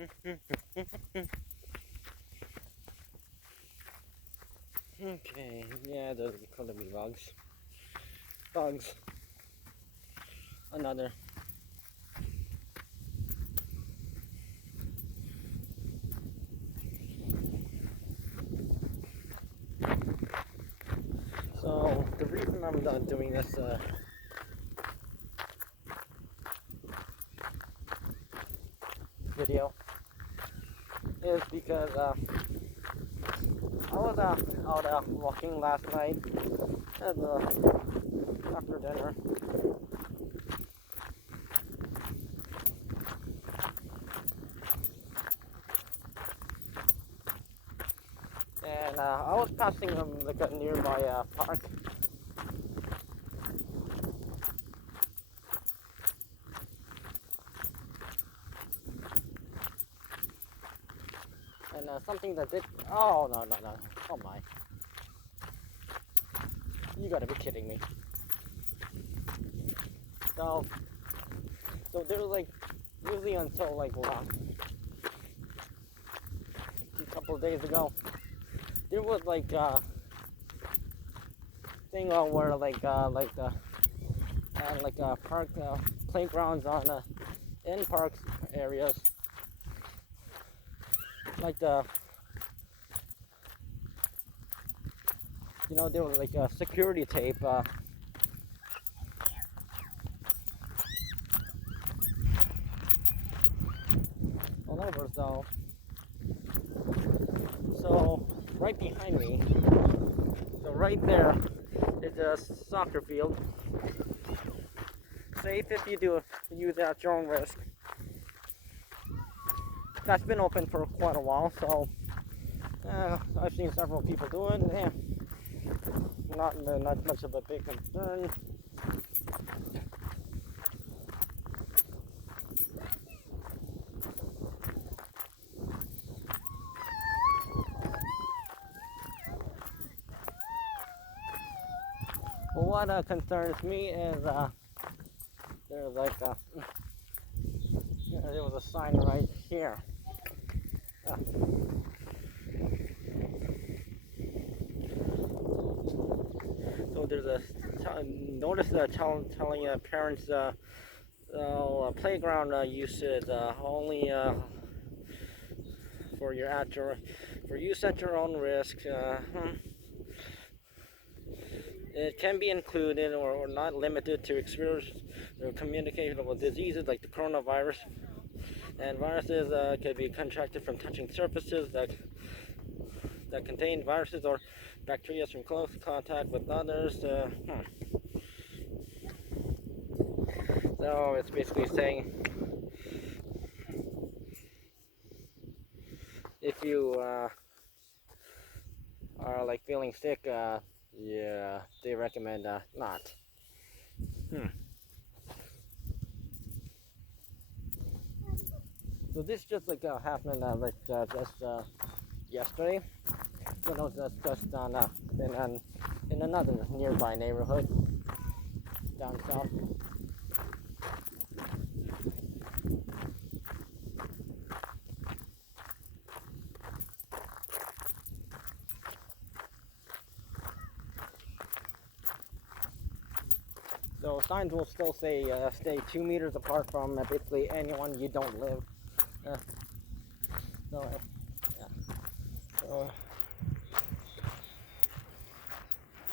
Okay, yeah, those are gonna be bugs. Bugs. Another. So the reason I'm not doing this video is because I was out walking last night after dinner. And I was passing like a nearby park. And something that did... Oh, no. Oh my. You gotta be kidding me. So there was like, usually until like a couple of days ago, there was like thing where like park playgrounds on in park areas, like there was like a security tape all over. So right behind me, so right there is a soccer field. Safe if you do use it at your own risk. That's been open for quite a while, so I've seen several people doing it. Not much of a big concern. But what concerns me is there's like there was a sign right here. So there's a notice telling parents playground usage only for use at your own risk. It can be included or not limited to experience or communicable diseases like the coronavirus. And viruses can be contracted from touching surfaces that contain viruses or bacteria from close contact with others. So it's basically saying if you are like feeling sick, yeah, they recommend not. So this just like happened just yesterday. So that's just on in another nearby neighborhood down south. So signs will still say stay 2 meters apart from basically anyone you don't live. Yeah. So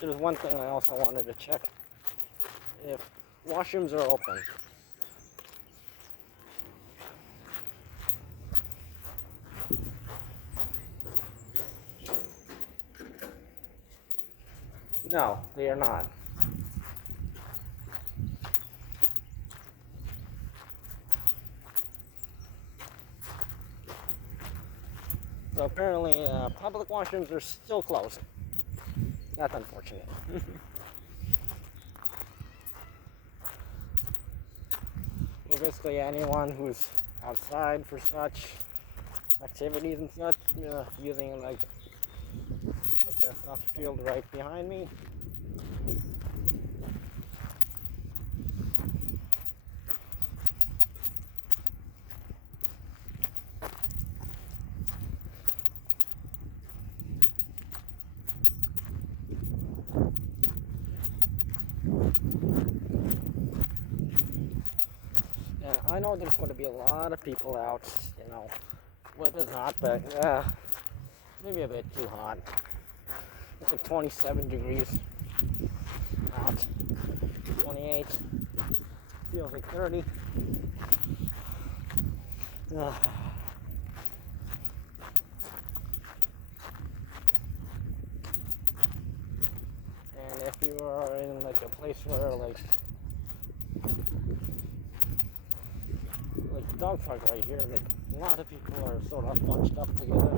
there's one thing I also wanted to check if washrooms are open. No, they are not. So apparently public washrooms are still closed. That's unfortunate. Well, basically anyone who's outside for such activities and such, using like a soccer field right behind me. I know there's going to be a lot of people out, weather's hot, but maybe a bit too hot. It's like 27 degrees out, 28, feels like 30. And if you are in like a place where like the dog park right here, like a lot of people are sort of bunched up together.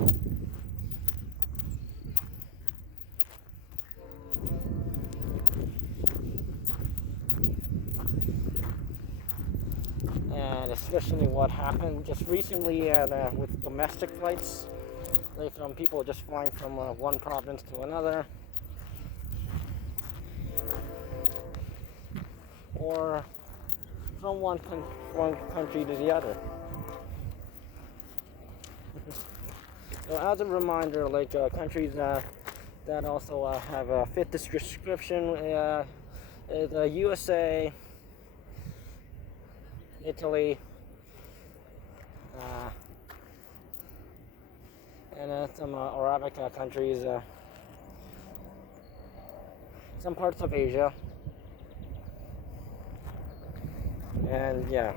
And especially what happened just recently with domestic flights, like people just flying from one province to another, or from one country to the other. So as a reminder, like countries that also fit this description is USA, Italy, and some Arabic countries, some parts of Asia, and yeah.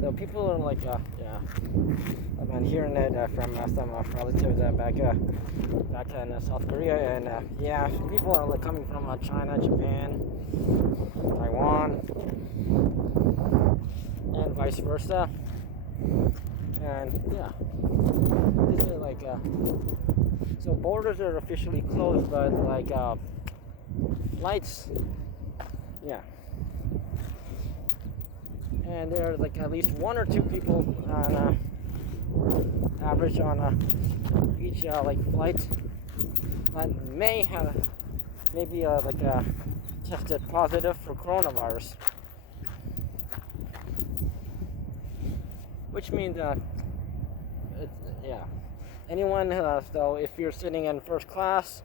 So people are like, I've been hearing it from some relatives back in South Korea, and people are like coming from China, Japan, Taiwan, and vice versa. And this is like, so borders are officially closed, but like flights, and there are like at least one or two people on average on each like flight that may have maybe tested positive for coronavirus, which means anyone so if you're sitting in first class,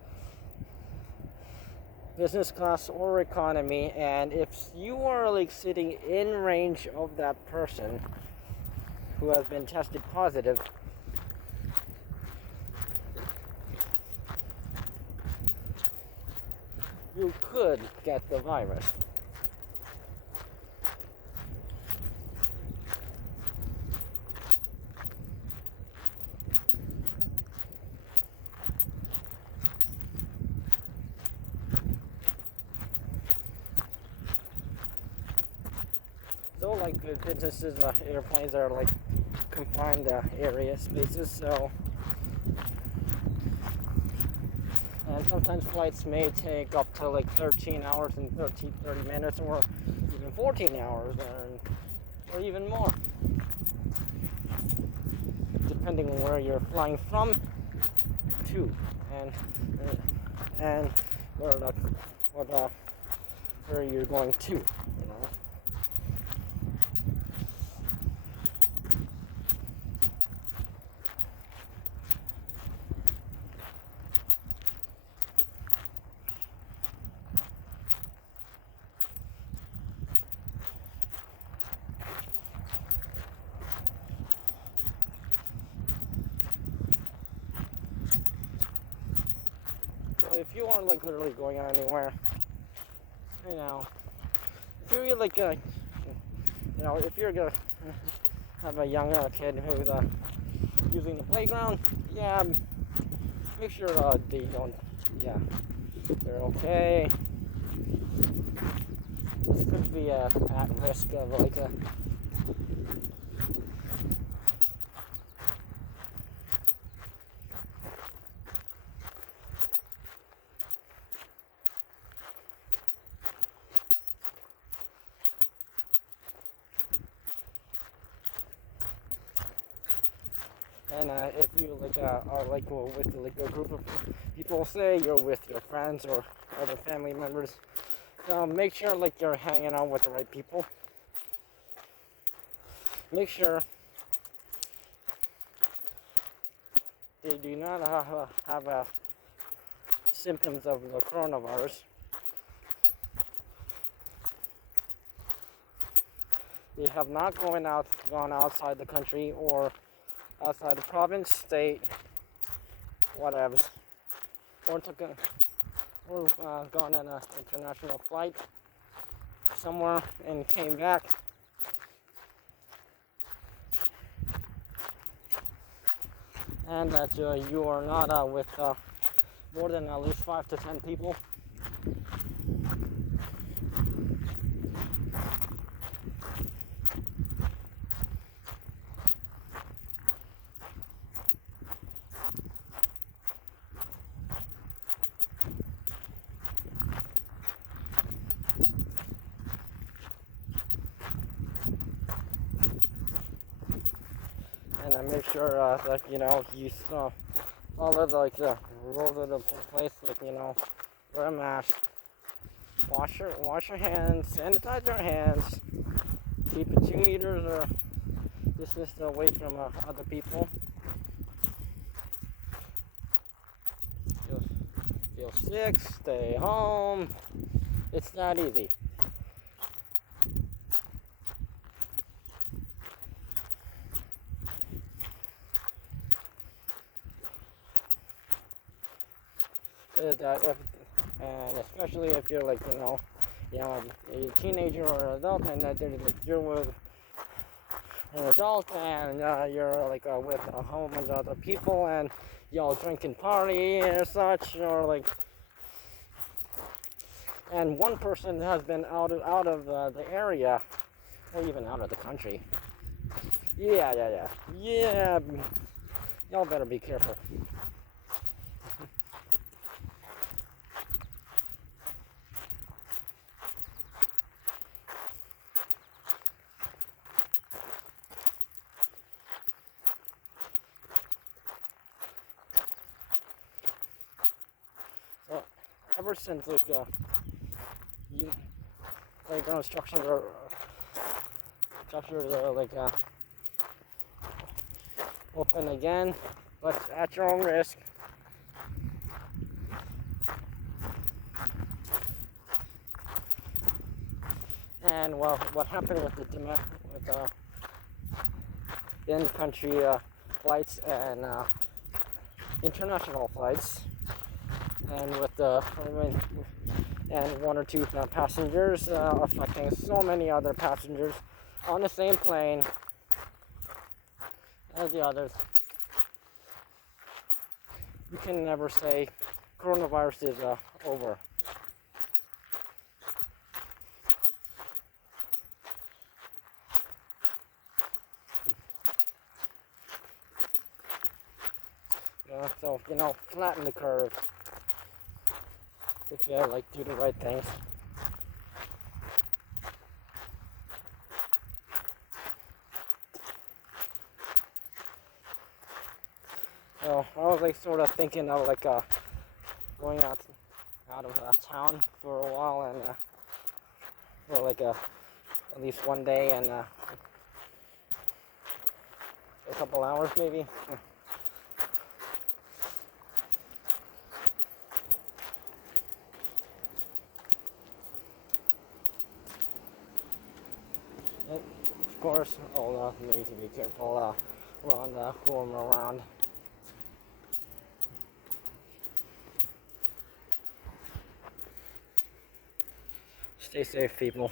business class, or economy, and if you are like sitting in range of that person who has been tested positive, you could get the virus. So like businesses, airplanes are like confined area spaces, so and sometimes flights may take up to like 13 hours and 30 minutes, or even 14 hours, or even more, depending on where you're flying from to, and where you're going to, So if you are like literally going anywhere, if you're like if you're gonna have a young kid who's using the playground, make sure they don't, they're okay. This could be at risk of like a and if you like are like with like a group of people, say you're with your friends or other family members, make sure like you're hanging out with the right people. Make sure they do not have symptoms of the coronavirus. They have not gone outside the country or outside the province, state, whatever, or gone on an international flight somewhere and came back. And that you are not with more than at least 5 to 10 people. And I make sure that you follow like the rules of the place, like wear a mask, wash your hands, sanitize your hands, keep it 2 meters or distance away from other people. Feel sick, stay home. It's that easy. And especially if you're like a teenager or an adult, and you're with an adult, and you're like with a whole bunch of other people, and y'all drinking party or such, or like, and one person has been out of the area, or even out of the country. Yeah. Y'all better be careful. So, ever since structures are open again, but at your own risk. And well, what happened with the in-country flights and international flights, and with and 1 or 2 passengers affecting so many other passengers on the same plane as the others. You can never say coronavirus is over. So flatten the curve if you do the right things. So I was sort of thinking of going out of town for a while, and for at least one day and a couple hours maybe. Of course, I'll need to be careful around who I'm around. Stay safe, people.